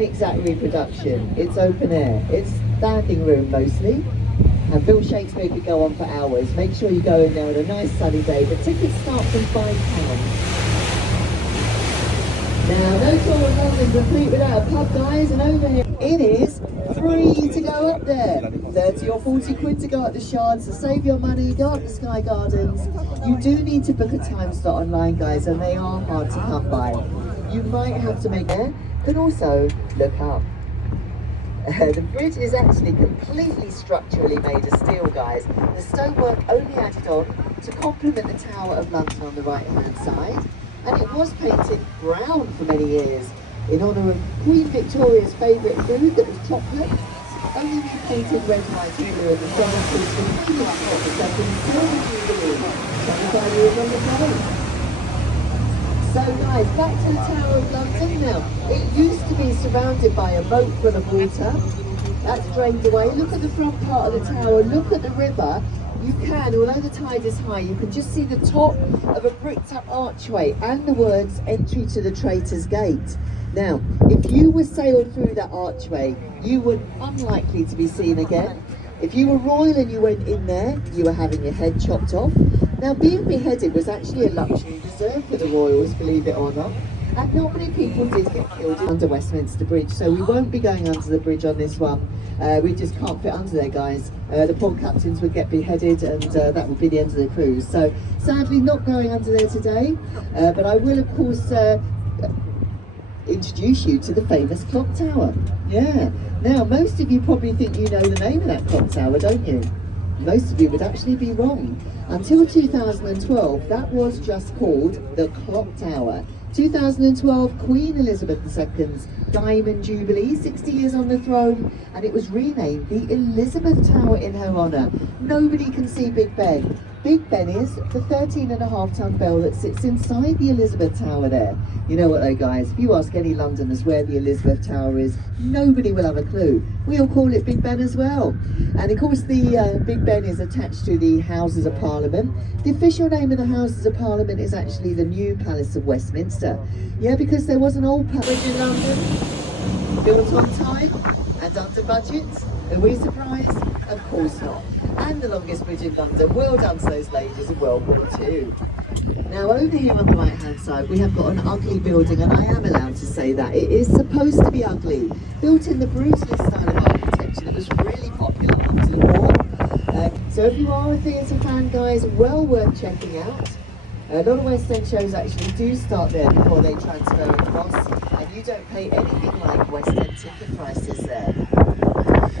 an exact reproduction. It's open air. It's standing room mostly. And Bill Shakespeare could go on for hours. Make sure you go in there on a nice sunny day. The tickets start from £5. Now, no tour of London complete without a pub, guys, and over here it is free to go up there. 30 or 40 quid to go up the Shard, so save your money, go up the Sky Gardens. You do need to book a time slot online, guys, and they are hard to come by. You might have to make it, but also look up. The bridge is actually completely structurally made of steel, guys. The stonework only added on to complement the Tower of London on the right-hand side. And it was painted brown for many years in honour of Queen Victoria's favourite food, that was chocolate. Only painted red, white and blue at the start was completely up on the second silver jubilee, 25 years on the plane. So guys, back to the Tower of London now. It used to be surrounded by a moat full of water. That's drained away. Look at the front part of the tower, look at the river. You can, although the tide is high, you can just see the top of a bricked up archway and the words "Entry to the Traitor's Gate." Now, if you were sailed through that archway, you were unlikely to be seen again. If you were royal and you went in there, you were having your head chopped off. Now, being beheaded was actually a luxury reserved for the royals, believe it or not. And not many people did get killed under Westminster Bridge, so we won't be going under the bridge on this one. We just can't fit under there, guys. The poor captains would get beheaded, and that would be the end of the cruise. So sadly not going under there today, but I will of course introduce you to the famous clock tower. Yeah, now most of you probably think you know the name of that clock tower, don't you? Most of you would actually be wrong. Until 2012, that was just called the Clock Tower. 2012, Queen Elizabeth II's Diamond Jubilee, 60 years on the throne, and it was renamed the Elizabeth Tower in her honour. Nobody can see Big Ben. Big Ben is the 13.5-ton bell that sits inside the Elizabeth Tower there. You know what though, guys, if you ask any Londoners where the Elizabeth Tower is, nobody will have a clue. We all call it Big Ben as well. And of course the Big Ben is attached to the Houses of Parliament. The official name of the Houses of Parliament is actually the New Palace of Westminster. Yeah, because there was an old palace in London, built on time and under budget. Are we surprised? Of course not. And the longest bridge in London. Well done to those ladies in World War II. Now over here on the right hand side we have got an ugly building, and I am allowed to say that. It is supposed to be ugly. Built in the brutalist style of architecture that was really popular after the war. So if you are a theatre fan, guys, well worth checking out. A lot of West End shows actually do start there before they transfer across, and you don't pay anything like West End ticket prices there.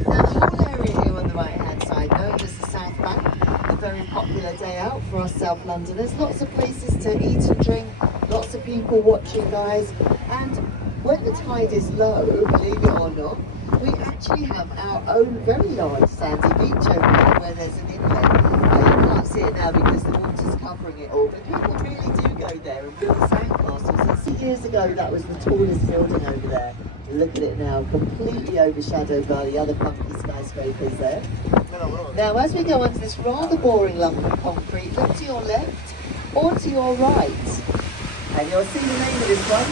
Now the whole area here on the right hand side, known as the South Bank, a very popular day out for us South Londoners. Lots of places to eat and drink, lots of people watching, guys, and when the tide is low, believe it or not, we actually have our own very large sandy beach over here where there's an inlet. You can't see it now because the water's covering it all, but people really do go there and build sandcastles. And years ago that was the tallest building over there. Look at it now, completely overshadowed by the other funky skyscrapers there. Now as we go onto this rather boring lump of concrete, look to your left or to your right, and you'll see the name of this one.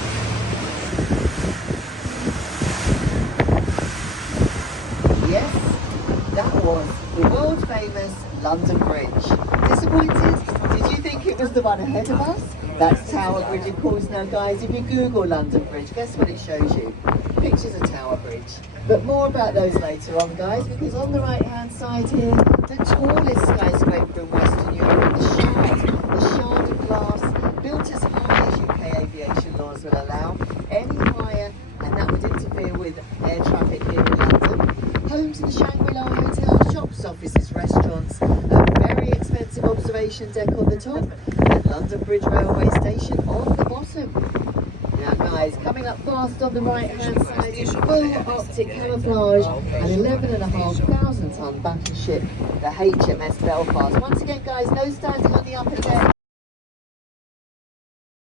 Yes, that was the world famous London Bridge. Disappointed? Did you think it was the one ahead of us? That's Tower Bridge, of course. Now guys, if you Google London Bridge, guess what it shows you? Pictures of Tower Bridge. But more about those later on, guys, because on the right hand side here, the tallest skyscraper in Western Europe, the Shard of glass, built as high as UK aviation laws will allow. Any higher, and that would interfere with air traffic here in London. Home to the Shangri-La Hotel, shops, offices, restaurants, a very expensive observation deck on the top, and London Bridge Railway Station on the bottom. Now guys, coming up fast on the right hand side is full Arctic camouflage, an 11,500 ton battleship, the HMS Belfast. Once again guys, no standing on the upper deck.